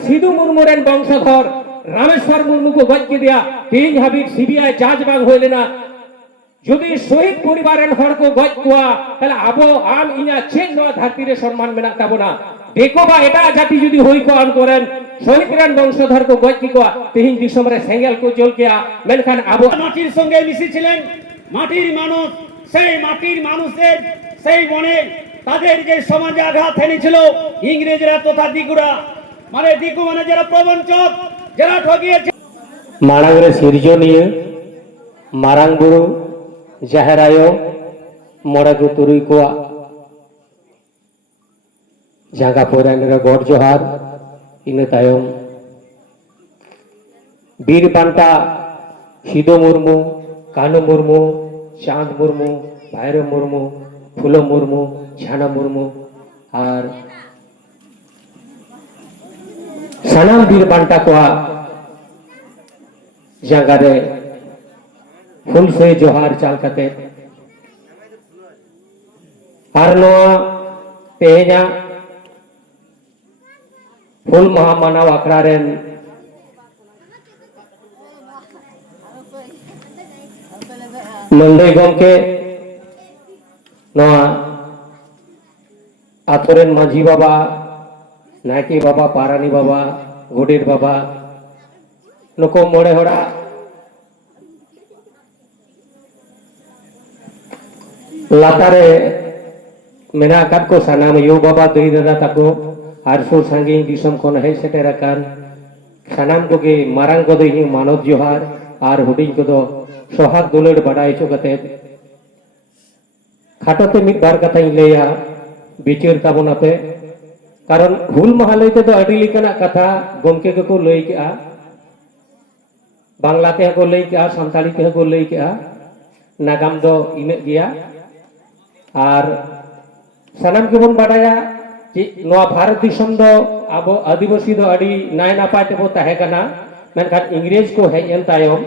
Sindhu Murmu rain वंशधर रामेश्वर मुर्मू को गज के दिया तीन हाबिब सीबीआई जांच बांग होय लेना যদি শহীদ পরিবারের হড় কো গজ কোয়া তাহলে আবো আম ইনা চেন নো ধরতি রে সম্মান মেনা তাবো না দেখো বা এটা জাতি যদি হই কো আন করেন শহীদ রেন বংশধর কো গজ কি কোয়া তিন দিশমরে সেঙ্গেল কো জল কেয়া মেনখান আবো মাটির সঙ্গে মিশিছিলেন মাটির মানুষ সেই মাটির মানুষের সেই মনে তাদের যে সমাজে আঘাত এনেছিল ইংরেজরা তথা দিগুরা মানে দিগু মানে যারা প্রবঞ্চক যারা ঠকিয়েছে মারাংরে সিরজনীয় মারাংবুরু জাহেরায়ো মরাগু তুরুই কোয়া জাগা পরাইনরে গড় জোহার ইনে তায়ম বীর পান্তা সিধু মুর্মু কানু মুর্মু চাঁদ মুর্মু ভাইরো মুর্মু ফুলো মুর্মু ঝানা মুর্মু আর সানাম বীর পান্তা কোয়া জাগারে फुल से जोहार चाल कते हर नोआ तेजा फुल महामानव अखड़ा रेन मंडई गमके नोआ आतोरेन माझी बाबा नायकी बाबा पारानी बाबा गोडेर बाबा नको मोड़े होड़ा लातारे मेना आकाद को सानाम यो बाबा दई दादा ताको आरसो सांगी दिसम कोन है सेटेर आकान सानाम को के मारांग को दई मानव जोहार आर हुडिंग को दो सोहाग दुलड़ बड़ाई चो कते खाटोते मिद बार कथा लेया बिचिर ताबोनाते कारण हुल महालयते तो अडी लिकना कथा गमके को लई केआ बांग्लाते को लई केआ सान्ताली ते को लई केआ नागाम दो इने गिया और सनम के बन बाडाया कि नोआ भारत दिसम दो आबो आदिवासी दो अडी नाय नापाय तेबो ताहे कना मेनखान इंग्रेज को हेज एन तायम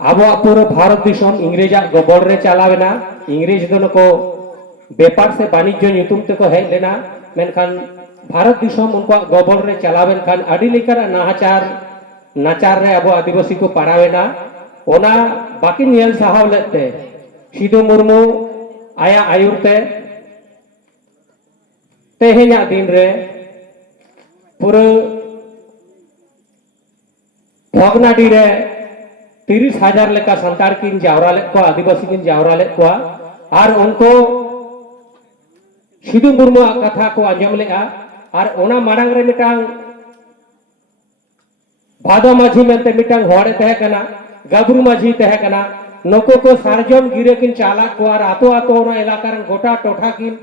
आबो पूरा भारत दिसम इंग्रेजा गबड़ रे चलावेना इंग्रेज दो को व्यापार से वाणिज्य नितुम ते को हेज लेना मेनखान भारत दिसम उनको गबड़ रे चलावेन खान अडी लेकरा नाचार नाचार रे आबो आदिवासी को पारावेना ओना बाकी नियल साहाव लेते सिधु मुर्मू आया आयुरते तेहेना दिन रे पूरा भगनाडी रे 30,000 लेका संतार किन जावरा ले को आदिवासी किन जावरा ले को और उनको सिधु मुर्मू कथा को आंजम लेआ और ओना मारांग रे मिटांग भादो माझी मेनते मिटांग होड़े तहे कना गाबरू माझी तहे कना नको को सार्जम गिरे किन चालक को और आतो आतो ना इलाका रन गोटा टोठा किन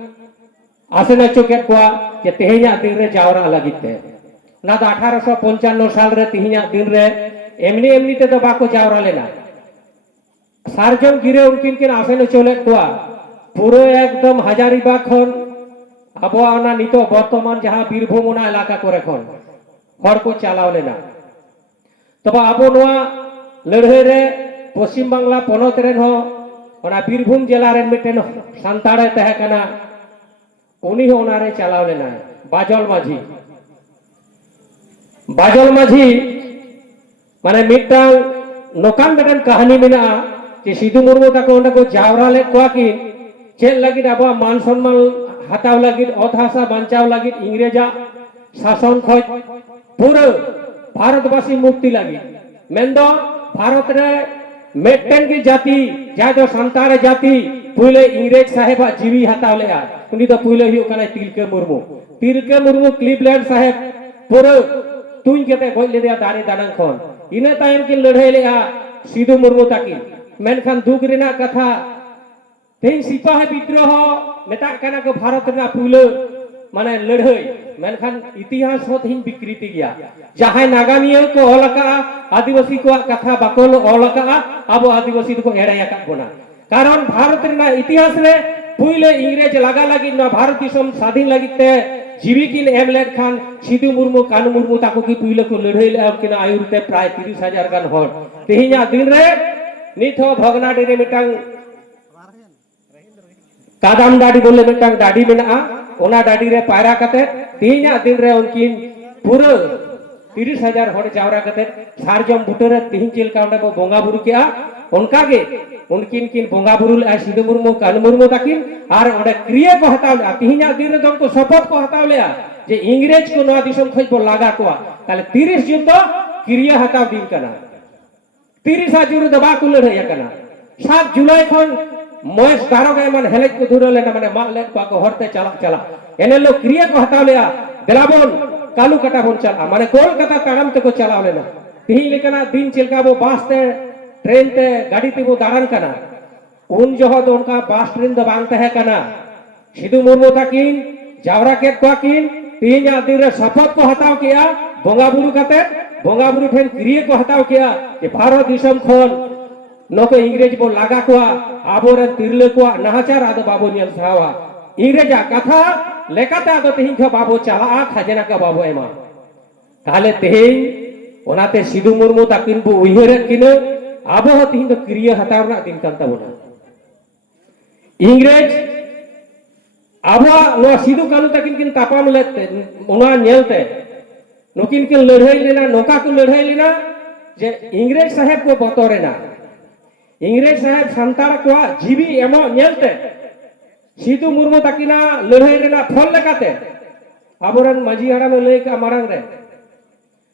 आसेना चोकेट को के तेहेना दिन रे जावरा लागिते ना 1855 साल रे तेहेना दिन रे एमनी एमनी ते तो बाको जावरा लेना सार्जम गिरे उनकिन किन आसेना चले को पूरे एकदम हजारीबाग खन आबो आना नितो वर्तमान जहां बीरभूम ना इलाका करे खन हर को चालाव लेना तबा आबो नोआ लड़ाई रे पश्चिम बांग्ला पनत रेन हो ओना बीरभूम जिला रेन मिटेन सांताड़े तहे कना उनी हो ओनारे चलाव लेना बाजल माझी माने मिटांग नोकान बेटन कहानी मेना कि सिधु मुर्मू ताको ओंडे को जावरा ले कोआ कि चेल लगिद आबो मान सम्मान हताव लगिद अधासा बांचाव लगिद इंग्रेजा शासन खज पूरा भारतवासी मुक्ति लगिद मेंदो भारत रे मेटन की जाति जहाँ जो संतार जाति पुले इंग्रेज साहेब जीवी हताव लेआ उनी तो पुले ही कना तिलके मुर्मू क्लीवलैंड साहेब पूरा तुई केते गoj ले दिया दारे दानंग खन इने तायम की लड़ाई लेआ सिधु मुर्मू ताकि मेनखान दुख रेना कथा तेन सिपाही विद्रोह मेता कना को भारत रेना पुले माने लड़ाई मेनखान इतिहास हो तेन विकृति गया जहां नागामिया को ओलका आदिवासी को कथा बाकोल ओलका आबो आदिवासी को एड़ाया का बोना कारण भारत रेना इतिहास रे पुइले इंग्रेज लगा लगी ना भारत दिसम स्वाधीन लगिते जीवी किन एमलेट खान सिधु मुर्मू कानू मुर्मू ताको की पुइले को लड़ाई ले किन आयुरते प्राय 30,000 गान हर तेहिना दिन रे निथ भगनाडी रे मिटांग कादाम दाड़ी बोले मिटांग दाड़ी मेना ओना डाडी रे पायरा कते तीना दिन रे उनकिन पूरा 30,000 हड़ जावरा कते सारजम बुटे रे तीन चिलका ओंडे को बोंगा बुरु के उनका के उनकिन किन बोंगा बुरु ले सिधु मुर्मू कानू मुर्मू ताकिन और ओंडे क्रिया को हटाव ले तीना दिन रे को शपथ को हटाव ले जे इंग्रेज को नवा दिसम खज बो लागा को ताले 30 जून तो क्रिया हटाव दिन कना 30 जून दबा को लड़ाई कना 7 जुलाई खन मोयस दारोगा मन हेलेज को धुरो लेना माने मा ले को हरते चला चला एने लो क्रिया को हटाव ले देलाबोन कालू कटा बोन चला माने कोलकाता ताड़म ते को चलाव लेना तीन लेकना दिन चिलका बो बास ते ट्रेन ते गाड़ी ते बो दाड़ान कना उन जहो तो उनका बास ट्रेन दो बांग तहे कना सिधु मुर्मू ताकिन जावरा के ताकिन तीन दिन रे शपथ को हटाव किया बोंगा बुरु कते बोंगा बुरु ठेन क्रिया को हटाव किया कि भारत दिसम खन नको इंग्रेज बो लागा को आबोरन तिरले को नहाचार आदो बाबू नेल सावा इंग्रेजा कथा लेकाते आदो तेहिं खा बाबू चला खजना का बाबू एमा ताले तेहिं ओनाते सिधु मुर्मू ताकिन बो उइहर किने आबो तेहिं दो क्रिया हटाव ना दिन कान ताबोना इंग्रेज आबो नो सिधु कानू ताकिन किन तापाम लेते ओना नेलते नोकिन किन लड़ाई लेना नोका को लड़ाई लेना जे इंग्रेज साहेब को बतोरेना इंग्रेज साहेब संतार को जीवी एमो नेलते सिधु मुर्मू ताकिना लड़ाई लेना फल लेकाते आबोरन माजी हाड़ा में लई का मारंग रे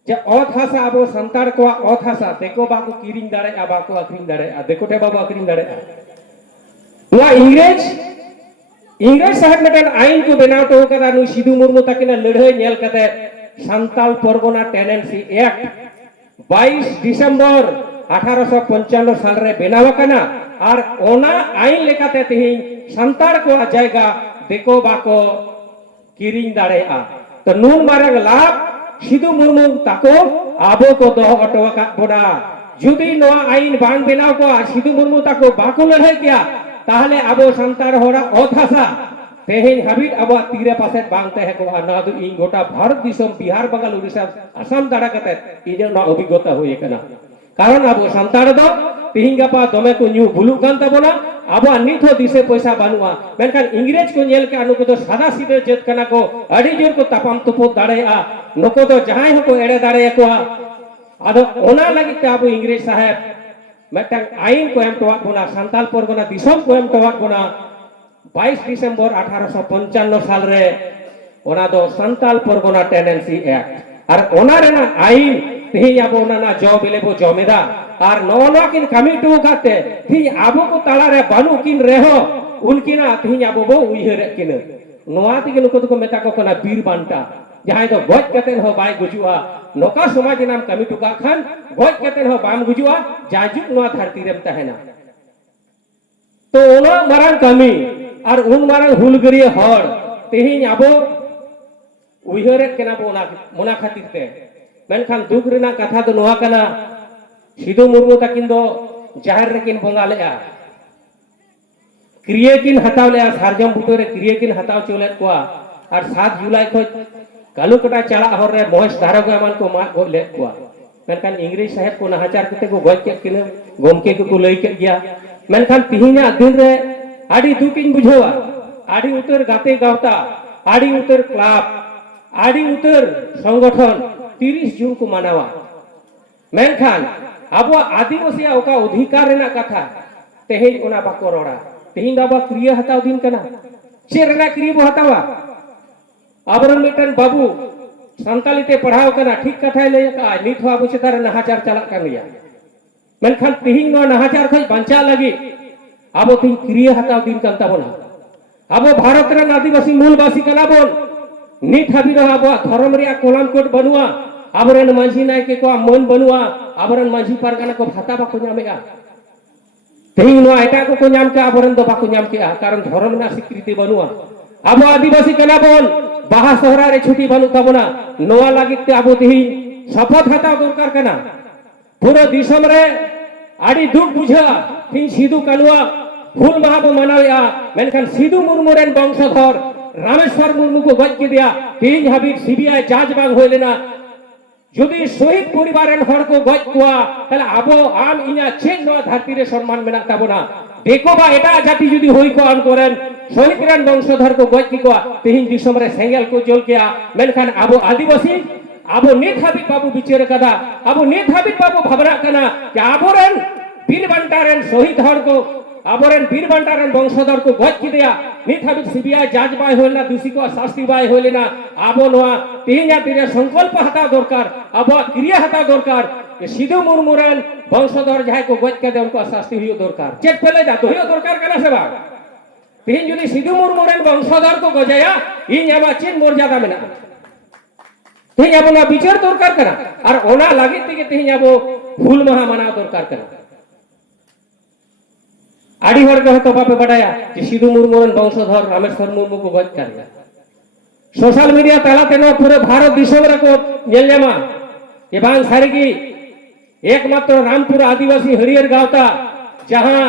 जे औत हासा आबो संतार को औत हासा देखो बाको किरिंग दाड़े बाको अखरिंग दाड़े देखो टे बाबू अखरिंग दाड़े वा इंग्रेज साहेब मिटन आईन को बनाव तो कदा नु सिधु मुर्मू ताकिना लड़ाई नेल कते संताल परगना टेनेंसी एक्ट 22 दिसंबर 1855 साल रे बनाव कना और ओना आईन लेकाते तेहिं संताल को जायगा देखो बाको किरिंग दाड़े तो नून मारंग लाभ सिधु मुर्मू ताको आबो को दो अटवा बोना जुदी नोआ आईन बांग बनाव को सिधु मुर्मू ताको बाको लड़ाई किया ताहले आबो संतार होड़ा ओथासा तेहिं हाबिट आबो तीरे पासे बांगते है को ना दो इन गोटा भारत दिसम बिहार बंगाल उड़ीसा आसाम दाड़ा कते इने ना अभिज्ञता होय कना कारण आबो संतार दो तेहिं गपा दमे को न्यू बुलु कान ताबोना आबो निथो दिसे पैसा बानुआ मेनखान इंग्रेज को नेल के अनु को तो सादा सीधे जेत कना को अड़ी जोर को तापाम तुपो दाड़ेआ नको तो जहां को एड़े दाड़े को आदो ओना लगी ते आबो इंग्रेज साहेब मेटंग आईन को एम टोवा बोना संताल परगना दिसम को एम टोवा बोना 22 दिसंबर 1855 साल रे ओना दो संताल परगना टेनेंसी एक्ट और ओना रेना आईन तेहिं आबो ओना ना जो बिलेबो जमेदा और नोना किन कमी टू काते तेहिं आबो को ताला रे बानु किन रेहो उनकिना तेहिं आबो बो उइहर किन नोआ तिगे नुको तो मेता को कना बीर बांटा जहां तो गज कतेन हो बाय गुजुआ नोका समाज नाम कमी टुका खान गज कतेन हो बाम गुजुआ जाजुक नोआ धरती रेम तहेना तो ओना मारान कमी और उन मारान हुलगरिया हर तेहिं आबो उइहर केना बो मोना खातिर ते मेनखान दुख रेना कथा दो नोआ कना सिधु मुर्मू ताकिन दो जाहिर रे किन बोंगा लेआ क्रिया किन हटाव लेआ सारजम बुटो रे क्रिया किन हटाव चले कोआ और 7 जुलाई को कालू कटा चला हर रे मोहस दारोगा मन को मा गो ले कोआ मेनखान इंग्रेज साहेब को नहाचार कते को गज के किने गोमके को लई के गया मेनखान तिहिना दिन रे आडी दुकिन बुझावा आडी उतर गाते गावता आडी उतर क्लब आडी उतर संगठन 30 जून को मानावा मेनखान आबो आदिवासी ओका अधिकार रेना कथा तेहिं ओना बाको रोड़ा तेहिं दाबा क्रिया हटाव दिन कना चे रेना क्रिया बो हटावा आबरन मिटन बाबू संताली ते पढ़ाव कना ठीक कथा ले का नित हो आबो चेतार नहाचार चला कर लिया मेनखान तेहिं नो नहाचार खज बंचा लगी आबो तेहिं क्रिया हटाव दिन कन ताबोना आबो भारत रे आदिवासी मूलवासी कना बोन नित हाबि रहा आबो धर्म रे कोलाम कोड बनुआ आबरन मांझी नायके को मन बनुआ आबरन मांझी पारगाना को भाता बाको नामेगा तेहिं नो एटा को नाम के आबरन दो बाको नाम के कारण धर्म ना स्वीकृति बनुआ आबो आदिवासी कना बोन बाहा सहरा रे छुट्टी बनु ताबोना नोआ लागिते आबो तेहिं शपथ हटाव दरकार कना पूरा दिसम रे आडी दुख बुझा तीन सिधु कानुआ हुल महाबो मनाया मेनखान सिधु मुर्मू रेन वंशधर रामेश्वर मुर्मू को गज के दिया तीन हाबिब सीबीआई जांच बांग होय लेना যদি শহীদ পরিবারের হর কো গজ কোয়া তাহলে আবো আম ইনা চেন নো ধরতি রে সম্মান মেনা তাবো না দেখো বা এটা জাতি যদি হই কো আন করেন শহীদ রেন বংশধর को गज की को तेहिन दिसम रे सेंगेल को जोल के मेनखान आबो आदिवासी आबो नित हाबित बाबू बिचार कदा आबो नित हाबित बाबू भाबना कना कि आबोरेन वीर बंटारेन शहीद हर को आबोरेन वीर बंटारेन वंशधर को गज की दिया नित हाबित सीबीआई जांच बाय होलना दोषी को शास्ति बाय होलेना आबो नोआ तेहिना तिरे संकल्प हता दरकार आबो क्रिया हता दरकार कि सिधु मुर्मुरेन वंशधर जाय को गज के दे उनको शास्ति हुयो दरकार चेक पेले जा तो हुयो दरकार कना से बा तेहिन जुदी सिधु मुर्मुरेन वंशधर को गजाया इन आबा चीन मर्यादा मेना तेहिन आबो ना विचार दरकार कना और ओना लागि तेगे तेहिन आबो हुल महा मना दरकार कना आड़ी हर के तो बापे बडाया कि सिधु मुर्मुरेन वंशधर रामेश्वर मुर्मू को गज कर सोशल मीडिया तालाते नो पूरे भारत दिसम रे को नेल ᱧᱟᱢᱟ ये बांग सारिगी एकमात्र रामपुर आदिवासी हरियर गावता जहां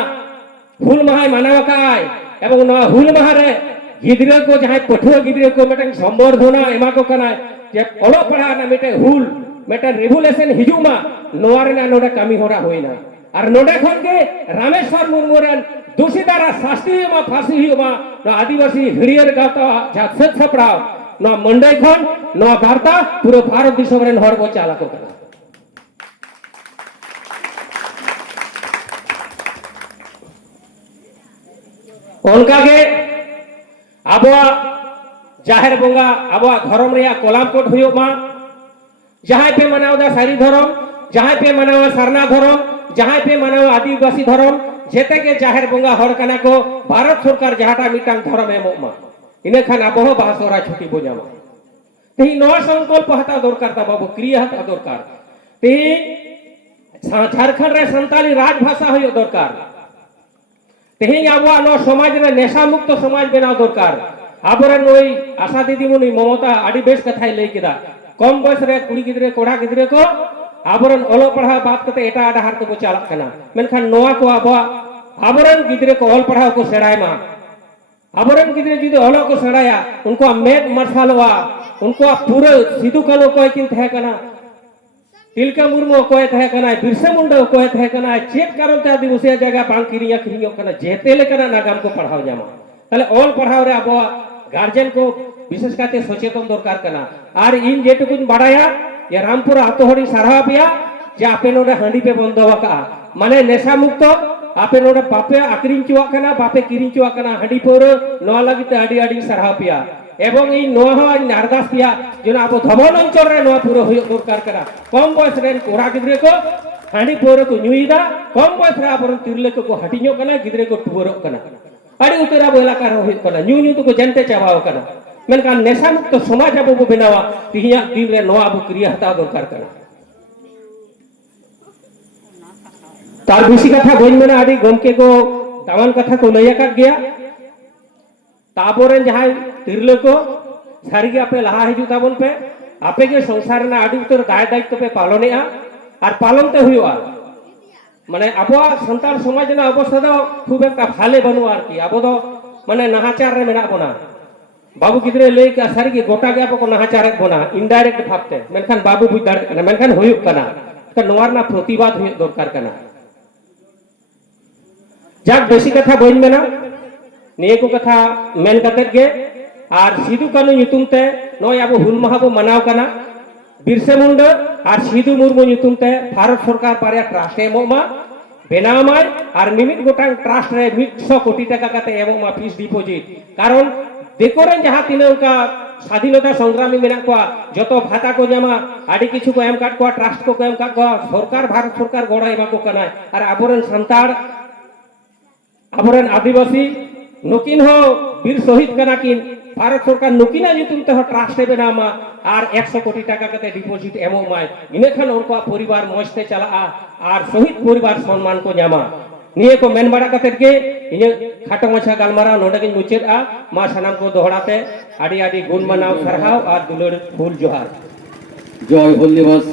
हुल महा मानाव काय एवं ना हुल महा रे गिदरे को जहां पठुआ गिदरे को मेटन संबर्धना एमा को कना जे ओलो पढ़ा ना मेटे हुल मेटे रेवुलेशन हिजुमा नोवारे ना नोडे कामी होरा होइना और नोडे खन के रामेश्वर मुर्मुरेन दोषी द्वारा शास्ति मा फांसी हुमा ना आदिवासी हरियर गावता जा सच छपड़ाव ना मंडई खन ना वार्ता पूरे भारत दिसम रेन हर को चाला को कना उनका के आबवा जाहिर बोंगा आबवा धर्म रे कोलाम कोट हुयो मा जहां पे मनाव दा सारी धर्म जहां पे मनाव सरना धर्म जहां पे मनाव आदिवासी धर्म जेते के जाहिर बोंगा हर कना को भारत सरकार जहाटा मिटांग धर्म एमो मा इने खान आबहो बासोरा छुटी बोजामा तेहि नवा संकल्प हता दरकार ता बाबू क्रिया हता दरकार तेहि झारखंड रे संताली राजभाषा हुयो दरकार तेहिं आबवा नो समाज रे नेशा मुक्त समाज बनाव दरकार आबरे नई आशा दीदीमुनि ममता आडी बेस कथाय लई केदा कम बयस रे कुड़ी गिदरे कोड़ा गिदरे को आबरन ओलो पढ़ा बात कते एटा आडा हार को चालक कना मेनखान नोआ को आबवा आबरन गिदरे को ओल पढ़ाव को सेड़ाय मा आबरन गिदरे जुदी ओलो को सेड़ाया उनको मेद मरसालवा उनको पूरे सिधु कानो कोय किन थे कना तिलका मुर्मू कोय थे कना बिरसा मुंडा कोय थे कना चेक कारण ते आदिवासी जगह बांग किरिया खरियो कना जेते लेकना नागाम को पढ़ाव जामा ताले ओल पढ़ाव रे आबवा गार्जियन को विशेष करते सचेतन दरकार कना और इन जेटुकुन बाड़ाया ये रामपुर आतो हड़ी सारहा पिया जे आपे नोडे हांडी पे बंद वका माने नेशा मुक्त आपे नोडे बापे आकरिन चुवा कना बापे किरिन चुवा कना हांडी पर नोआ लागिते आडी आडी सारहा पिया एवं इन नोआ हो नारदास पिया जेना आबो धमन अंचल रे नोआ पुरो हुयो दरकार कना कम बयस रे कोड़ा गिदरे को हांडी पर को नुईदा कम बयस रे आबरन तिरले को हटिño कना गिदरे को टुबरो कना आडी उतरा बो इलाका रे हुयो कना न्यू न्यू तो को जनते चावाव कना मेनखान नेशा मुक्त समाज आबो को बनावा तिहिया दिन रे नोआ आबो क्रिया हता दरकार कना तार बेसी कथा बइन मेना आडी गमके को दामान कथा को लैया काट गया ताबोरेन जहां तिरले को सारिगे आपे लहा हिजु ताबन पे आपे के संसार ना आडी उतर दाय दायित्व पे पालनेआ और पालनते हुआ माने आबो संतान समाज ना अवस्था दो खूब एक भाले बनु आरकी आबो दो माने नाहाचार रे मेना बना बाबू गिदरे ले के सारिगे गोटा गया को नाहाचार बना इनडायरेक्ट भाबते मेनखान बाबू बुझ दाड़ कना मेनखान हुयुक कना तो नोवार ना प्रतिवाद हुय दरकार कना जाक बेसी कथा बइन मेना निये को कथा मेन कतेत गे और सिधु कानु nyutum ते नय आबो हुल माहा बो मनाव कना बिरसा मुंडा और सिधु मुर्मू nyutum ते भारत सरकार पारे ट्रास्ट एमोमा बेनामाय और मिमिट गोटांग ट्रास्ट रे 100 कोटी टाका कते एमोमा फीस डिपोजिट कारण देकोरेन जहां तिने उनका स्वाधीनता संग्रामी मेना को जतो भाता को जमा आडी किछु को एम काट को ट्रास्ट को एम काट को सरकार भारत सरकार गोड़ा एमा को कना और आबोरन संताड़ आबोरन आदिवासी नुकिन हो वीर शहीद कना किन भारत सरकार नुकिना nyutum ते हो ट्रास्ट बेनामा और 100 कोटी टाका कते डिपोजिट एमो माय इनेखान उनको परिवार मजते चला और शहीद परिवार सम्मान को जामा निये को मेन बड़ा कते के इने खाटो मछा गालमारा नोडे के मुचेदा मा सनाम को दोहराते आडी आडी गुण मनाव सरहाव और दुलर फूल जोहार जय हुल दिवस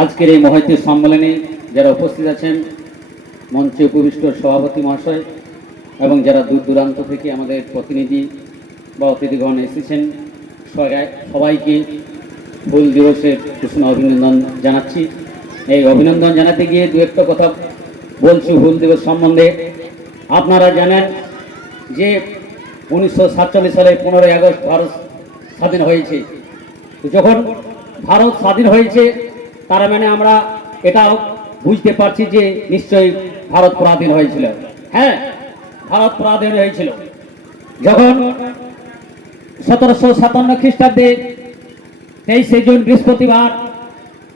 আজকের এই মহতী সম্মেলনে যারা উপস্থিত আছেন মঞ্চে উপবিষ্ট সভাপতি মহাশয় এবং যারা দূর দূরান্ত থেকে আমাদের প্রতিনিধি বা অতিথিগণ এসেছেন সবাইকে হুল দিবসের ঘোষণা অভিনন্দন জানাচ্ছি। এই অভিনন্দন জানাতে গিয়ে দু একটা কথা বলছি হুল দিবস সম্বন্ধে। আপনারা জানেন যে 1947 সালে 15ই আগস্ট ভারত স্বাধীন হয়েছে। তো যখন ভারত স্বাধীন হয়েছে তার মানে আমরা এটাও বুঝতে পারছি যে নিশ্চয়ই ভারত পরাধীন হয়েছিল। হ্যাঁ, ভারত পরাধীন হয়েছিল যখন 1757 খ্রিস্টাব্দে 23শে জুন বৃহস্পতিবার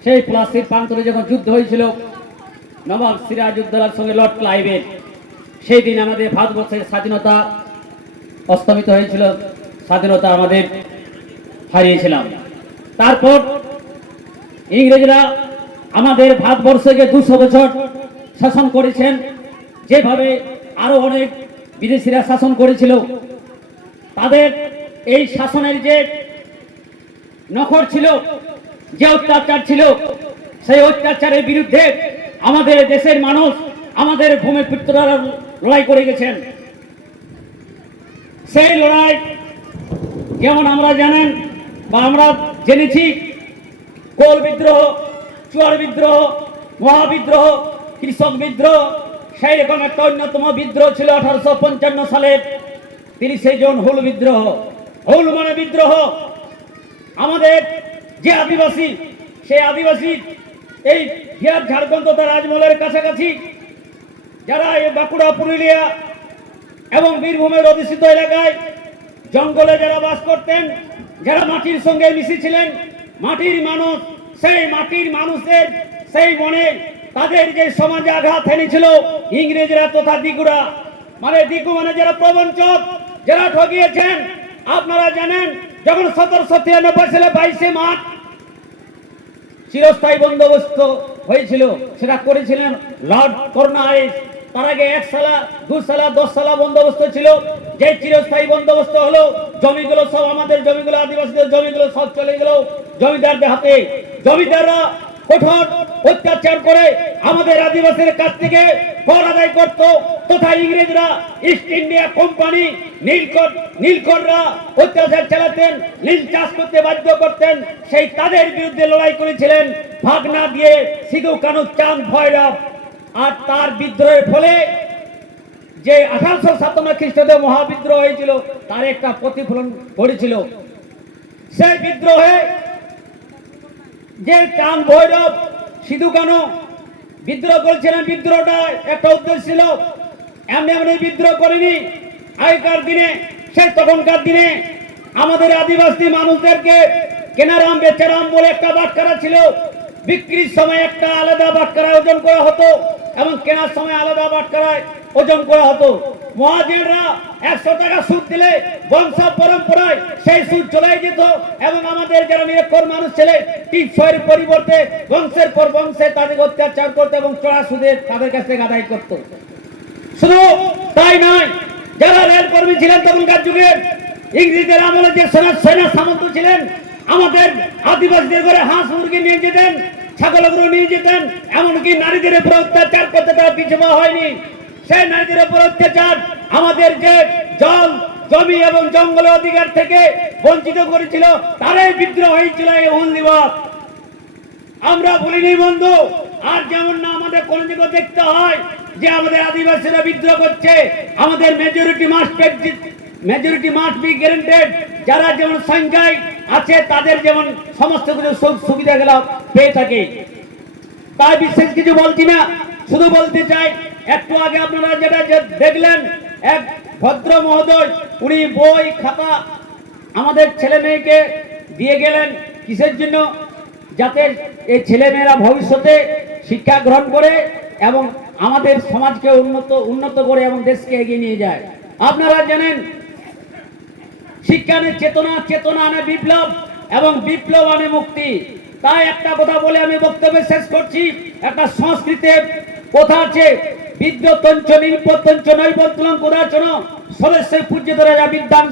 সেই প্লাসির প্রান্তরে যখন যুদ্ধ হয়েছিল নবাব সিরাজউদ্দৌলার সঙ্গে লর্ড ক্লাইভের, সেই দিন আমাদের ভারতবর্ষের স্বাধীনতা অস্তমিত হয়েছিল, স্বাধীনতা আমাদের হারিয়েছিলাম। তারপর ইংরেজরা আমাদের ভারতবর্ষকে 200 বছর শাসন করেছেন, যেভাবে আরো অনেক বিদেশিরা শাসন করেছিল। তাদের এই শাসনের যে নখর ছিল, যে অত্যাচার ছিল, সেই অত্যাচারের বিরুদ্ধে আমাদের দেশের মানুষ, আমাদের ভূমিপুত্ররা লড়াই করে গেছেন। সেই লড়াই যেমন আমরা জানেন বা আমরা জেনেছি, কোল বিদ্রোহ, চুয়ার বিদ্রোহ, মহাবিদ্রোহ, কৃষক বিদ্রোহ, সেই রকম একটা অন্যতম বিদ্রোহ ছিল 1855 সালের 30শে জুন হুল বিদ্রোহ। হুল মানে বিদ্রোহ। আমাদের যে আদিবাসী, সেই আদিবাসী এই বিহার ঝাড়খণ্ড তথা রাজমহলের কাছাকাছি যারা এই বাঁকুড়া, পুরুলিয়া এবং বীরভূমের অধিষ্ঠিত এলাকায় জঙ্গলে যারা বাস করতেন, যারা মাটির সঙ্গে মিশেছিলেন, মাটির মানুষ, সেই মাটির মানুষের সেই মনে তাদের যে সমাজে আঘাত এনেছিল ইংরেজরা তথা দিগুরা, মানে দিগু মানে যারা প্রবঞ্চক, যারা ঠকিয়েছেন। আপনারা জানেন যখন 1793 সালে 22শে মার্চ চিরস্থায়ী বন্দোবস্ত হয়েছিল, সেটা করেছিলেন লর্ড কর্নওয়ালিস। তার আগে 1 সালা, 2 সালা, 10 সালা বন্দোবস্ত ছিল। যে চিরস্থায়ী বন্দোবস্ত হলো, জমিগুলো সব আমাদের জমিগুলো, আদিবাসীদের জমিগুলো সব চলে গেল জমিদারদের হাতে। জমিদাররা কঠোর অত্যাচার করে আমাদের আদিবাসীর কাছ থেকে কর আদায় করত, তথা ইংরেজরা, ইস্ট ইন্ডিয়া কোম্পানি, নীলকররা অত্যাচার চালাতেন, নীল চাষ করতে বাধ্য করতেন। সেই তাদের বিরুদ্ধে লড়াই করেছিলেন ভাগনা দিয়ে সিধু কানু চাঁদ ভৈরব। আর তার বিদ্রোহের ফলে যে 1857 খ্রিস্টাব্দে মহাবিদ্রোহ হয়েছিল তার একটা প্রতিফলন ঘটেছিল। সেই বিদ্রোহে যে চাঁদ ভৈরব, সিধু কানু বিদ্রোহ করেছিলেন, বিদ্রোহটা একটা উদ্দেশ্য ছিল। এমনি এমনি বিদ্রোহ করেনি। আগেকার দিনে, সেই তখনকার দিনে আমাদের আদিবাসী মানুষদেরকে কেনারাম বেচারাম বলে একটা বাটখারা ছিল। বিক্রির সময় একটা আলাদা বাটখারা ওজন করা হতো এবং কেনার সময় আলাদা বাটখারায় ওজন করা হতো। মহাজনরা 100 টাকা সুদ দিলে বংশ পরম্পরায় সেই সুদ চলে যেত এবং আমাদের যারা নিরক্ষর মানুষ ছিলেন টিপসয়ের পরিবর্তে বংশের পর বংশে তাদের অত্যাচার করত এবং চড়া সুদে তাদের কাছ থেকে আদায় করত। শুধু তাই নয়, যারা রেল কর্মী ছিলেন তখনকার যুগের ইংরেজদের আমলে যে সেনা সামন্ত ছিলেন, আমাদের আদিবাসীদের ঘরে হাঁস মুরগি নিয়ে যেতেন, ছাগলগুলো নিয়ে যেতেন, এমনকি নারীদের উপর অত্যাচার করতে তারা পিছু পা হয়নি। সেই নারীদের উপর অত্যাচার আমাদের যে জল, জমি এবং জঙ্গলের অধিকার থেকে বঞ্চিত করেছিল, তারাই বিদ্রোহ হয়েছিল এই হুল দিবস। আমরা বলিনি বন্ধু। আর যেমন না আমাদের কোন দিকে দেখতে হয় যে আমাদের আদিবাসীরা বিদ্রোহ করছে, আমাদের মেজরিটি মাস্ট বি গ্যারান্টেড। যারা যেমন সংখ্যায় আছে তাদের যেমন সমস্ত কিছু সুবিধা গুলো পেয়ে থাকে। তাই বিশেষ কিছু বলছি না, শুধু বলতে চাই, একটু আগে আপনারা যেটা দেখলেন, এক ভদ্র মহোদয় উনি বই খাতা আমাদের ছেলে মেয়েকে দিয়ে গেলেন। কিসের জন্য? যাতে এই ছেলে মেয়েরা ভবিষ্যতে শিক্ষা গ্রহণ করে এবং আমাদের সমাজকে উন্নত করে এবং দেশকে এগিয়ে নিয়ে যায়। আপনারা জানেন শিক্ষা আনে চেতনা, চেতনা আনে বিপ্লব এবং বিপ্লব আনে মুক্তি। তাই একটা কথা বলে আমি বক্তব্য শেষ করছি। একটা সংস্কৃতের কথা আছে, বিদ্যতঞ্চ নির্পতঞ্চ নৈবত্যলং কোদাচন সদস্য পূজ্যতে রাজা বিদ্যান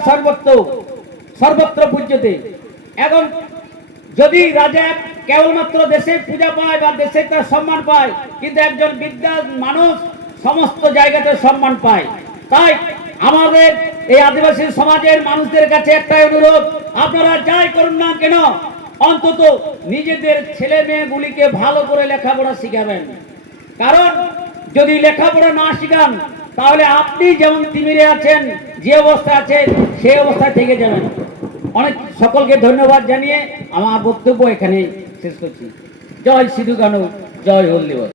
সর্বত্র পূজ্যতে। এখন যদি রাজা কেবলমাত্র দেশে পূজা পায় বা দেশে তার সম্মান পায়, কিন্তু একজন বিদ্যান মানুষ সমস্ত জায়গাতে সম্মান পায়। তাই আমাদের এই আদিবাসী সমাজের মানুষদের কাছে একটাই অনুরোধ, আপনারা যাই করুন না কেন অন্তত নিজেদের ছেলে মেয়েগুলিকে ভালো করে লেখাপড়া শিখাবেন। কারণ যদি লেখাপড়া না শিখান তাহলে আপনি যেমন তিমিরে আছেন, যে অবস্থা আছেন সেই অবস্থায় থেকে যাবেন। অনেক সকলকে ধন্যবাদ জানিয়ে আমার বক্তব্য এখানে শেষ করছি। জয় সিধু কানু, জয় হলদিবস।